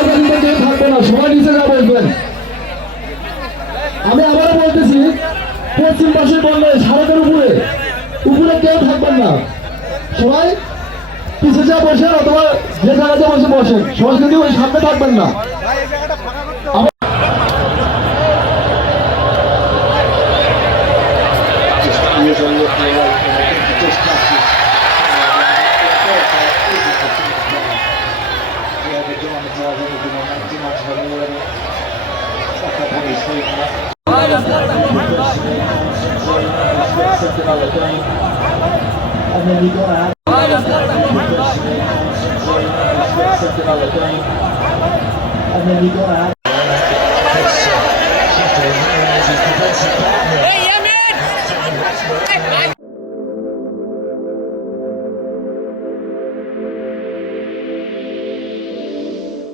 একাধিকে কেউ থাকবে না, সবাই নিচে যা বলবেন। আমি আবারও বলতেছি, পশ্চিম পাশে বললে সড়কের উপরে উপরে কেউ থাকবেন না, সবাই পিছিয়ে যা বসেন অথবা যে জায়গাতে বসে বসেন, সবাই কিন্তু ওই সামনে থাকবেন না। And then we go out. And then we go out.